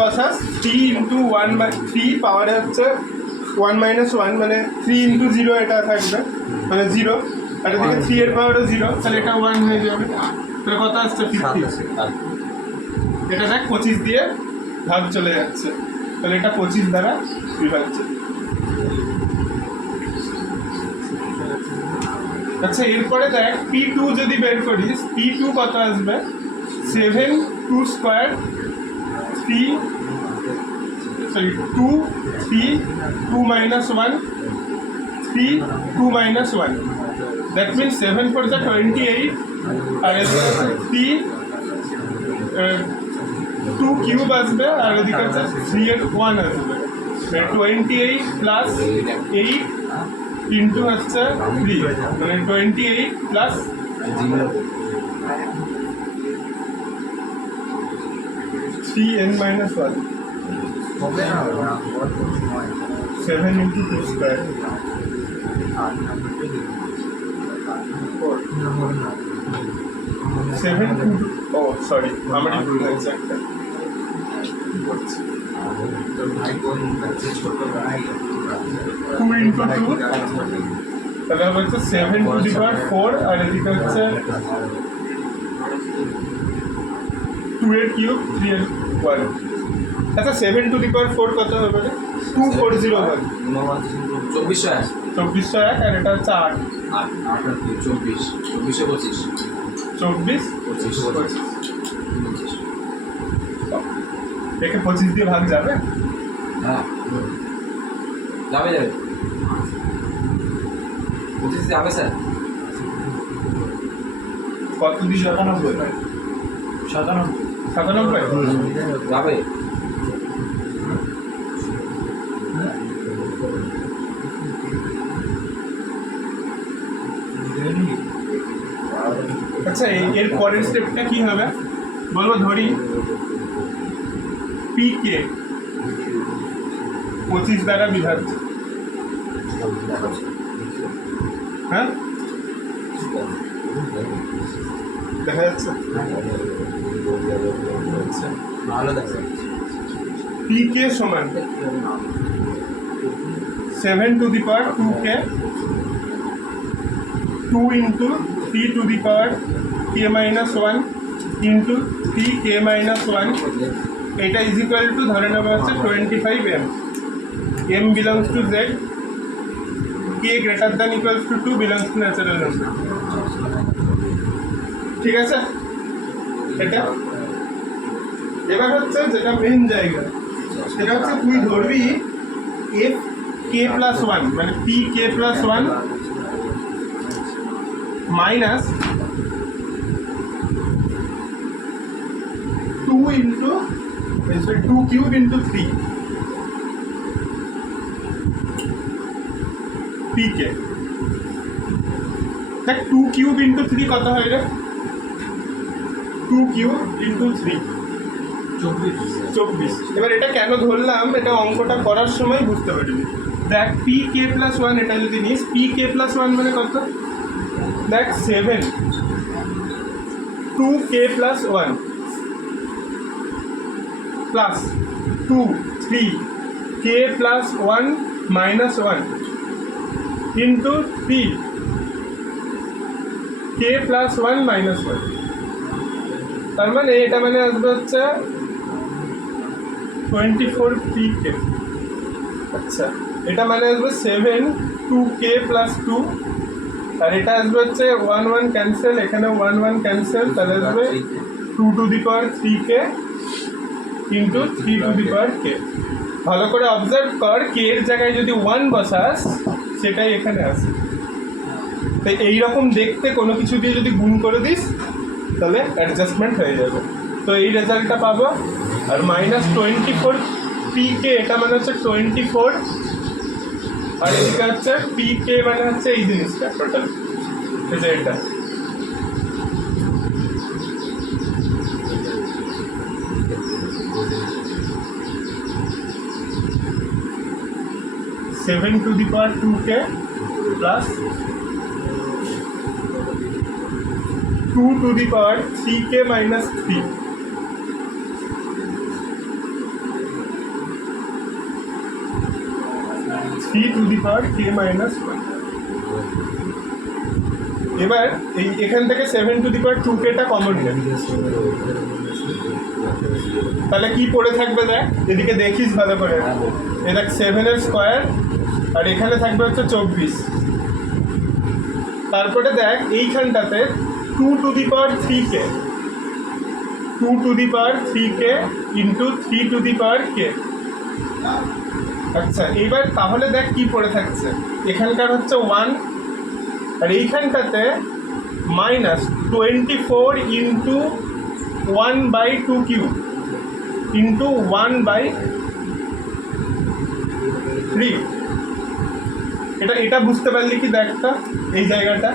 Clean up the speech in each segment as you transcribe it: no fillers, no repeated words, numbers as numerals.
বসাস 3 into 1/3 পাওয়ারে হচ্ছে 1 - 1 মানে 3 ইন্টু 0 এটা থাকবে মানে 0 আর এদিকে 3 এর পাওয়ারও 0 তাহলে এটা 1 হয়ে যাবে। তাহলে কত আসছে 50। এটা দেখ 25 দিয়ে ভাগ চলে যাচ্ছে তাহলে এটা 25 দ্বারা বিভাজ্য। আচ্ছা এরপরে দেখ P2 যদি বের করিস P2 কত আসবে 7 2 square 3 sorry 2 3 2 minus 1 3 2 minus 1 that means 7 for the 28 আর এদিকে আছে 3 2 কিউব আসবে আর এদিকে আছে 3 এর 1 আসবে 28 প্লাস 8 ইন্টু হচ্ছে 3 মানে 28 plus 3n minus 1 7 into 2 square 7 oh sorry আমার ভুল হয়েছে একটা 2 into 2 তাহলে হবে হচ্ছে 7 to the power 4 আর এদিকে হচ্ছে 2 এর কিউব 3 এর 1 আচ্ছা 7 to the power 4 কত হবে 2401 2401 আর এটা হচ্ছে 8 24 25 24 একে 25 দিয়ে ভাগ যাবে হ্যাঁ যাবে 25 যাবে স্যার কত দিয়ে 97 যাবে আচ্ছা এর পরের স্টেপটা কি হবে বলবো ধরি পি কে 25 দ্বারা বিভাজ্য হ্যাঁ দেখা যাচ্ছে ভালো দেখো পি কে সমান 7 to the power 2k 2 into 3 to the power k minus 1 into 3k minus 1 এটা ইজ ইকুয়াল টু ধরে নেওয়া হচ্ছে 25m m belongs to z k greater than equals to 2 belongs to natural number ঠিক আছে এটা এবার হচ্ছে যেটা মেইন জায়গা সেটা হচ্ছে তুই ধরবি f k plus 1 মানে p k plus 1 minus 2 into 2 cube into 3 pk দেখ 2 cube into 3 কত হয় রে 2 cube into 3 24 এবার এটা কেন ধরলাম এটা অঙ্কটা করার সময় বুঝতে পারবি দেখ পি কে প্লাস 1 এটা যদি নিস পি কে প্লাস 1 মানে কত দেখ 7 2k plus 1 plus 2 3k plus 1 minus 1 into 3k plus 1 minus 1 তার মানে এটা মানে আসবে হচ্ছে 24pk আচ্ছা এটা মানে আসবে 7 2k plus 2 আর এটা আসবে হচ্ছে 1 1 ক্যান্সেল এখানে 1 1 ক্যান্সেল তাহলে আসবে 2 to the power 3k into 3 to the power k ভালো করে অবজার্ভ কর k এর জায়গায় যদি 1 বসাস সেটাই এখানে আসে তাই এইরকম দেখতে কোনো কিছু দিয়ে যদি গুণ করে দিস তাহলে অ্যাডজাস্টমেন্ট হয়ে যাবে তো এই রেজাল্টটা পাবো আর -24pk এটা মানে হচ্ছে 24 আর এদিকে হচ্ছে pk মানে হচ্ছে এই জিনিসটা টোটাল এটা 7 to the power 2k plus 2 to the power 3k minus 3 3 to the power k minus 1। এবার এখান থেকে 7 টু দি পাওয়ার 2k টা কমন নেব, তাহলে কি পড়ে থাকবে দেখ, এদিকে দেখিস ভালো করে। এ দেখ 7 এর স্কোয়ার, আর এখানে থাকবে হচ্ছে 24। তারপরে দেখ এইখানটাতে 2 to the power 3k, 2 to the power 3k into 3 to the power k। আচ্ছা এইবার তাহলে দেখ কি পড়ে থাকছে, এখানকার হচ্ছে 1, আর এইখানটাতে মাইনাস 24 ইন্টু 1/2 কিউব ইন্টু 1/3। এটা বুঝতে পারলি কি দেখ তো, এই জায়গাটা,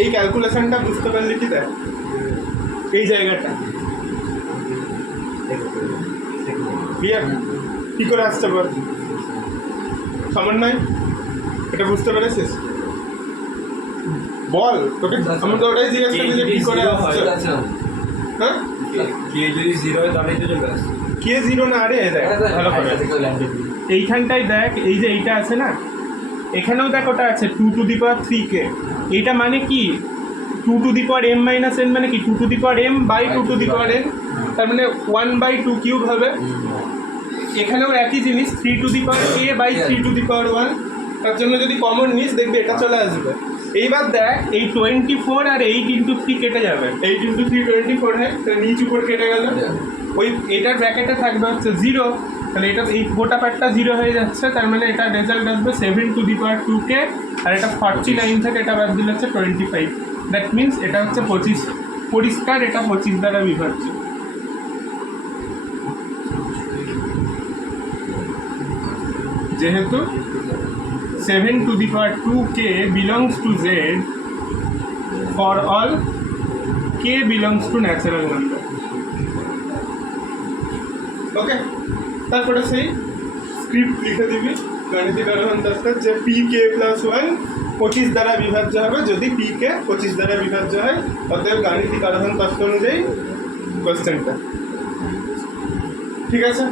এই ক্যালকুলেশনটা বুঝতে পারলি কি দেখ, এই জায়গাটা বিয়ার কি করে আসতে বল, সমন্বয়, এটা বুঝতে পেরেছিস? বল, তোকে আমি তো ওটাই জিজ্ঞেস করছি যে কি করে আসছে। হ্যাঁ কে যদি 0 হয় তাহলেই তো চলে আসে। কে জিরো না, আরে দেখ ভালো করে এইখানটাই দেখ, এই যে এইটা আছে না, এখানেও দেখ ওটা আছে 2 টু দি পাওয়ার 3k। এইটা মানে কি 2 to the power m minus n মানে কি 2 to the power m by 2 to the power n, তার মানে 1/2 কিউব হবে। এখানেও একই জিনিস 3 to the power a by 3 to the power 1, তার জন্য যদি কমন নিস দেখবে এটা চলে আসবে। এইবার দেখ এই 24 আর 8 ইন্টু 3 কেটে যাবে, 8 ইন্টু 3 24 হয়, তাহলে নিচ উপর কেটে গেল। ওই এটার ব্র্যাকেটে থাকবে হচ্ছে 0, তাহলে এটা এই গোটা পার্টটা 0 হয়ে যাচ্ছে, তার মানে এটা রেজাল্ট আসবে 7 টু দি পাওয়ার 2k, আর এটা 49 থেকে এটা বাদ দিলে হচ্ছে 25। দ্যাট মিনস এটা হচ্ছে 25, পরিষ্কার এটা 25 দ্বারা বিভাজ্য। যেহেতু 7 to the power 2k belongs to z for all k belongs to natural number. ওকে, তারপরে সেই স্ক্রিপ্ট লিখে দিবি গাণিতিক আরোহণ তত্ত্বের যে pk প্লাস 1 25 দ্বারা বিভাজ্য হবে যদি pk 25 দ্বারা বিভাজ্য হয়, অতএব গাণিতিক আরোহণ তত্ত্ব অনুযায়ী কোশ্চেনটা ঠিক আছে।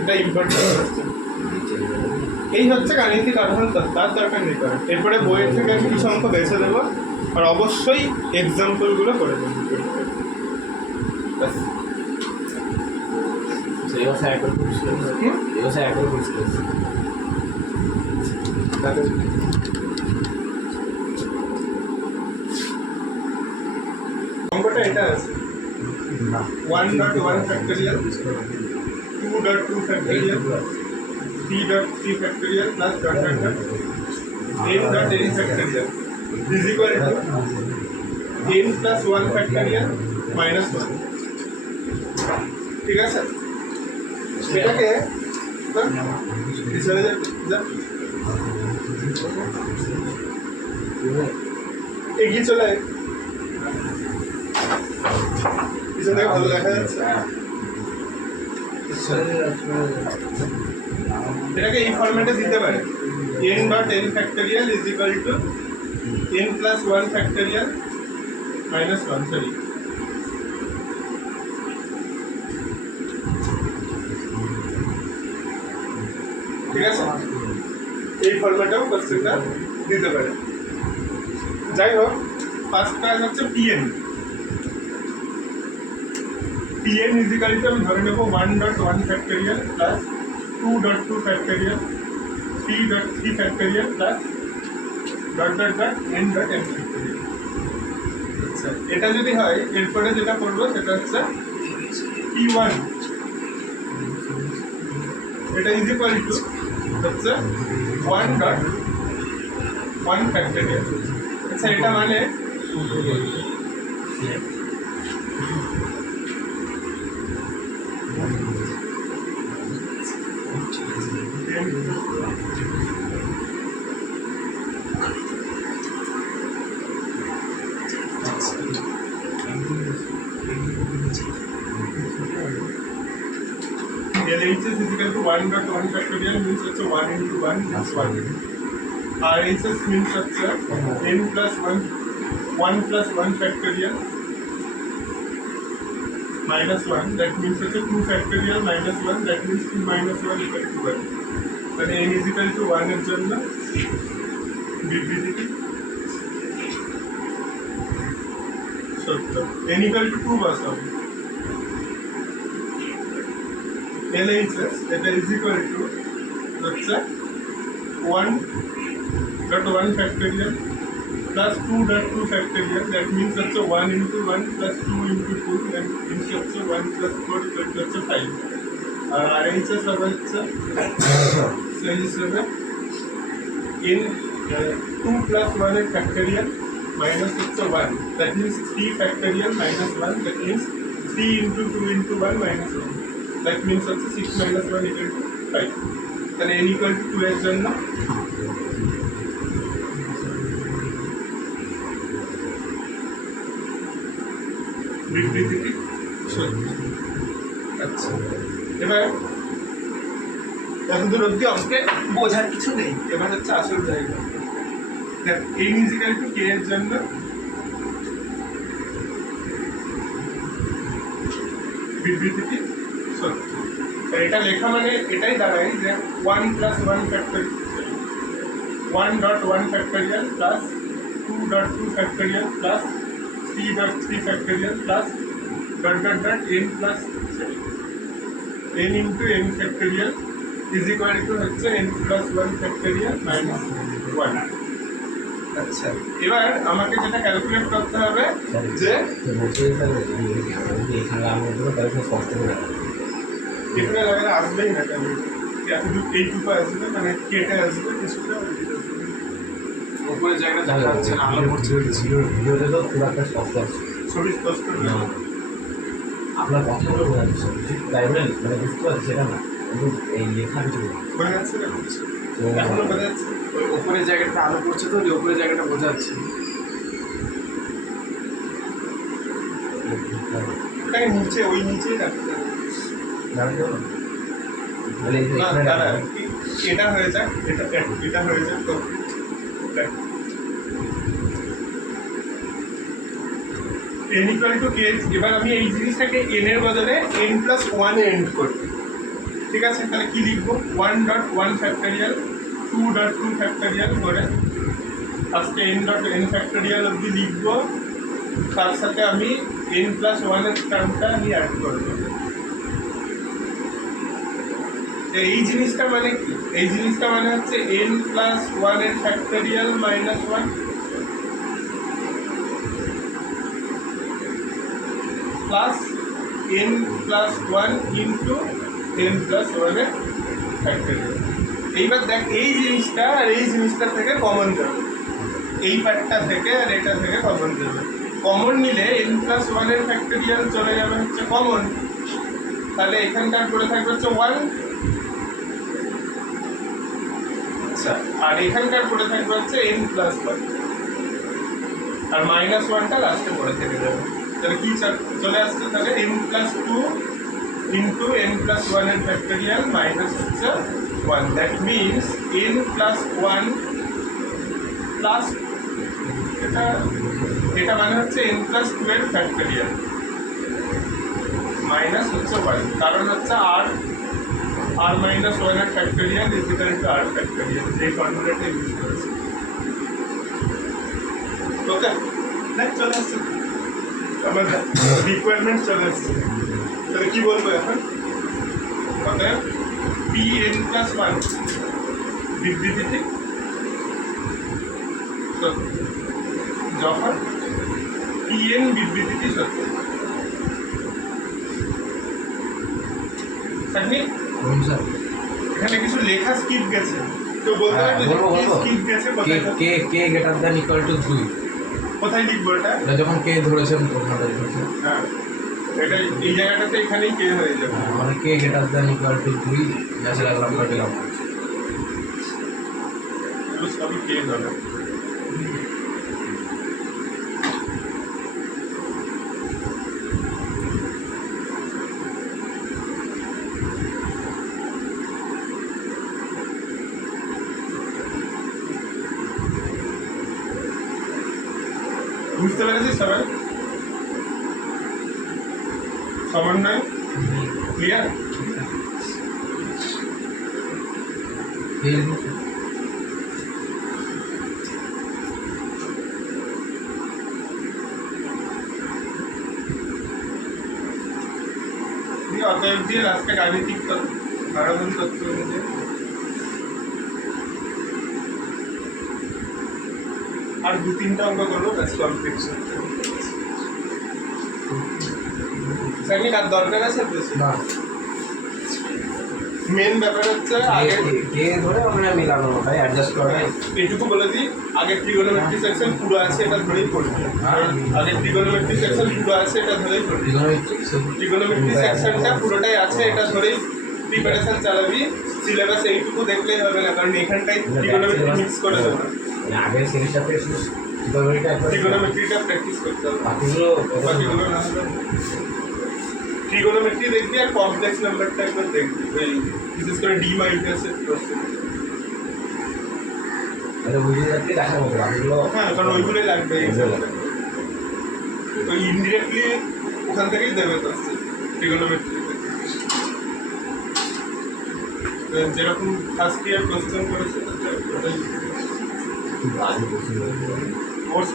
এটা ইম্পর্টেন্ট কোশ্চেন। এই হচ্ছে গাণিতিক আরোহণ তত্ত্ব, তার দরকার নেই করে। এরপরে বইয়ের থেকে আমি কিছু অঙ্ক বেছে দেবো, আর অবশ্যই এক্সাম্পলগুলো করে দেবো। অঙ্কটা এটা আছে 1.1 factorial 2.2 factorial 3.3 factorial plus dot dot dot n dot n factorial is equal to n plus 1 factorial minus 1। ঠিক আছে, এটাকে এগিয়ে চলে পিছনে ভালো দেখা যাচ্ছে। এটাকে এই ফরম্যাটে দিতে পারে n dot n factorial is equal to n plus 1 factorial minus 1, sorry ঠিক আছে, এই ফরম্যাটেও কোশ্চেনটা দিতে পারে। যাই হোক, ফার্স্ট কাজ হচ্ছে pn ইজ ইকুয়াল টু আমি ধরে নেব 1.1 factorial plus 2.2 factorial 3.3 factorial plus dot dot dot n dot n factorial. আচ্ছা, এটা যদি হয় এরপরে যেটা করবো সেটা হচ্ছে p1, এটা ইজ ইকুয়াল টু হচ্ছে 1.1 ফ্যাক্টোরিয়াল। আচ্ছা, এটা মানে LHS is equal to 1.1 factorial means it's 1 into 1 is 1. RHS means it's n plus 1 plus 1 factorial minus 1, that means it's a 2 factorial minus 1, that means 2 minus 1 equal to 1. Then n is equal to 1 এর জন্য বিবৃতিটি সত্য। n equal to 2 বসাবো। LHS এটা is equal to হচ্ছে 1.1 factorial plus 2.2 factorial, that means হচ্ছে 1 into 1 plus 2 into 2, then into হচ্ছে 1 plus 4 equal to হচ্ছে 5, আর RHS হবে হচ্ছে সেই হিসেবে in 2 plus 1 এর factorial minus হচ্ছে 1, that means 3 factorial minus 1, that means 3 into 2 into 1 minus 1, that means হচ্ছে 6 minus 1 equal to 5. তাহলে n equal to 2 এর জন্য বিবৃতিটি সত্য। আচ্ছা, এবার এতদূর অব্দি অঙ্কে বোঝার কিছু নেই, এবার হচ্ছে আসল জায়গা। দেখ n is equal to k এর জন্য বিবৃতিটি সত্য। এটা লেখা মানে এটাই দাঁড়ায় যে 1 plus 1 factorial 1.1 factorial plus 2.2 factorial plus 3.3 factorial plus n plus n into n factorial is equal to হচ্ছে n plus 1 factorial minus 1. আচ্ছা, এবার আমাকে যেটা ক্যালকুলেট করতে হবে যে এখানে লাগালে আসবেই না কেন, এতটুকু এইটুকু আসবে মানে কেটে আসবে কিছুটা উপরে জায়গাটা দেখা যাচ্ছে না, আলো পড়ছে। ভিডিওতে তো খুব একটা স্পষ্ট আছে, ছবি স্পষ্ট না। আপনার কথাগুলো বোঝা যাচ্ছে, তাই বলে মানে বুঝতে পারছি সেটা না, কিন্তু এই লেখা কিছু বোঝা যাচ্ছে না, এখনো বোঝা যাচ্ছে। ওই উপরে জায়গাটা আলো পড়ছে তো, ওই উপরে জায়গাটা বোঝা যাচ্ছে। ওটাকে নিচে, ওই নিচেই রাখতে হবে। না, দাঁড়া, এটা হয়ে যাক, এটা হয়ে যাক তো দেখ। n equal to k, এবার আমি এই জিনিসটাকে n এর বদলে n plus 1 এ এন্ড করি, ঠিক আছে? তাহলে কি লিখবো? 1.1 factorial 2.2 factorial করে আজকে n factorial অবধি লিখবো, তার সাথে আমি n plus 1 এর টার্মটা আমি অ্যাড করবো। এই জিনিসটা মানে কি? এই জিনিসটা মানে হচ্ছে n plus 1 এর factorial minus 1 plus n plus 1 into n plus 1 এর factorial। এইবার দেখ এই জিনিসটা আর এই জিনিসটা থেকে কমন যাবে, এই পার্টটা থেকে আর এটা থেকে কমন যাবে। কমন নিলে n plus 1 এর factorial চলে যাবে হচ্ছে কমন, তাহলে এখানকার পড়ে থাকবে হচ্ছে 1, আচ্ছা, আর এখানকার পড়ে থাকবে হচ্ছে n plus 1, আর মাইনাস 1টা লাস্টে পড়ে থেকে যাবে। তাহলে কি চলে আসছে? তাহলে n plus 2 into n plus 1 এর factorial মাইনাস হচ্ছে 1, that means n plus 1 plus এটা মানে হচ্ছে n plus 2 এর factorial মাইনাস হচ্ছে 1, কারণ হচ্ছে r minus 1 এর factorial is equal to r factorial, এই ফর্মুলাটা ইউজ করেছি। ওকে, নেক্সট চলে আসছে আমার রিকোয়ারমেন্ট চলে আসছে। তাহলে কি বলবো এখন? অতএব pn plus 1 বিবৃতিটি সত্য যখন pn বিবৃতিটি সত্য। এখানে কিছু লেখা স্কিপ গেছে, তো বলতে হবে স্কিপ গেছে কোথায়? কে কে গ্রেটার দ্যান ইকুয়াল টু 2 কোথায় লিখবো এটা? যখন কে ধরেছেন প্রশ্নটা ধরেছেন, হ্যাঁ, এটা এই জায়গাটাতে এখানেই কে হয়ে যাবে, মানে K greater than equal to 2 match লাগলাম কাটলাম। সবই কে হবে। বুঝতে পেরেছিস সবাই? সমন্বয় ক্লিয়ার। অতএব দিয়ে লাস্টে গাণিতিক আরাধন তত্ত্ব অনুযায়ী আর 2-3টা অঙ্ক করবো ব্যাস কমপ্লিট। সেকেন্ড আর দরকার আছে বেশি না মেন ব্যাপার হচ্ছে আগে কে ধরে ওখানে মিলানো ভাই অ্যাডজাস্ট করে এইটুকু বলে দিই, আগে ট্রিগোনোমেট্রি সেকশন পুরো আছে এটা ধরেই পড়বে। আগে ট্রিগোনোমেট্রি সেকশন পুরো আছে এটা ধরেই পড়বে। ট্রিগোনোমেট্রি সেকশনটা পুরোটাই আছে এটা ধরেই প্রিপারেশন চালাবি। সিলেবাস এইটুকু দেখলেই হবে না, কারণ এখানটাই ট্রিগোনোমেট্রি মিক্স করে দেবে। আগের সেমিস্টারে ট্রিগোনোমেট্রিটা প্র্যাকটিস করতে হবে, বাকিগুলো বাকিগুলো না হবে। ট্রিগোনোমেট্রি দেখবি আর কমপ্লেক্স নাম্বারটা একবার দেখবি, ওই বিশেষ করে ডি মাইনাসের কোশ্চেন। বুঝে যাচ্ছে দেখার মতো বাকিগুলো হ্যাঁ, কারণ ওইগুলোই লাগবে এক্সামে। ওই ইনডিরেক্টলি ওখান থেকেই দেবে তো ট্রিগোনোমেট্রি। যেরকম ফার্স্ট ইয়ার কোশ্চেন করেছে ওটাই আগে বসে কোর্স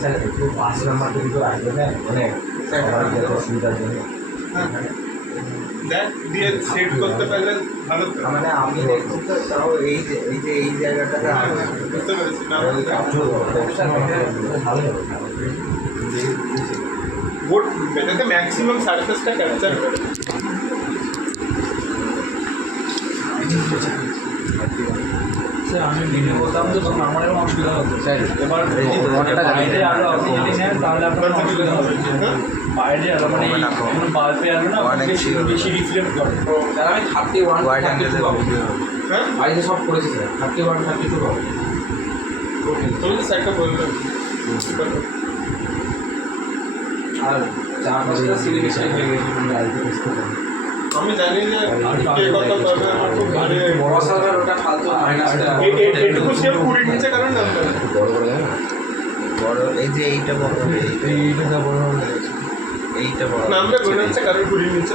স্যার একটু 5 নাম্বারটা কিন্তু আসবে না মানে অসুবিধার জন্য দেখ দিয়ে সেট করতে পারলে ভালো তো। মানে আমি দেখছি তো তাও এই জায়গাটাতে বুঝতে পেরেছি না ভালো বোর্ড এটাতে ম্যাক্সিমাম সারফেসটা ক্যাপচার করে। স্যার আমি ভিডিও করতাম তো তখন আমার এরকম অসুবিধা হতো স্যার। এবার বাইরে আরো আপনি যদি নেন তাহলে আপনার অসুবিধা হবে। বাইরে আরো মানে কোনো বাল্বে আরো না বেশি রিফ্লেক্ট করে। স্যার আমি 31 32 পাবো। হ্যাঁ, বাড়িতে সব করেছি স্যার 31 32 পাবো তুমি তো স্যারটা বলবেন। আর 4-5টা সিলেবাসে হয়ে গেছে বাড়িতে বুঝতে পারি আমি জানি যে কে কত পাবে, আমার খুব ভালো বড় স্যার ওটা ফালতু মাইনাসটা এটুকু সে 20 নিচে কারণ নাম্বার বড় করে দেয় না বড় এই যে এইটা বড় এইটা বড় এইটা বড় নামবে মনে হচ্ছে কারণ 20 নিচে।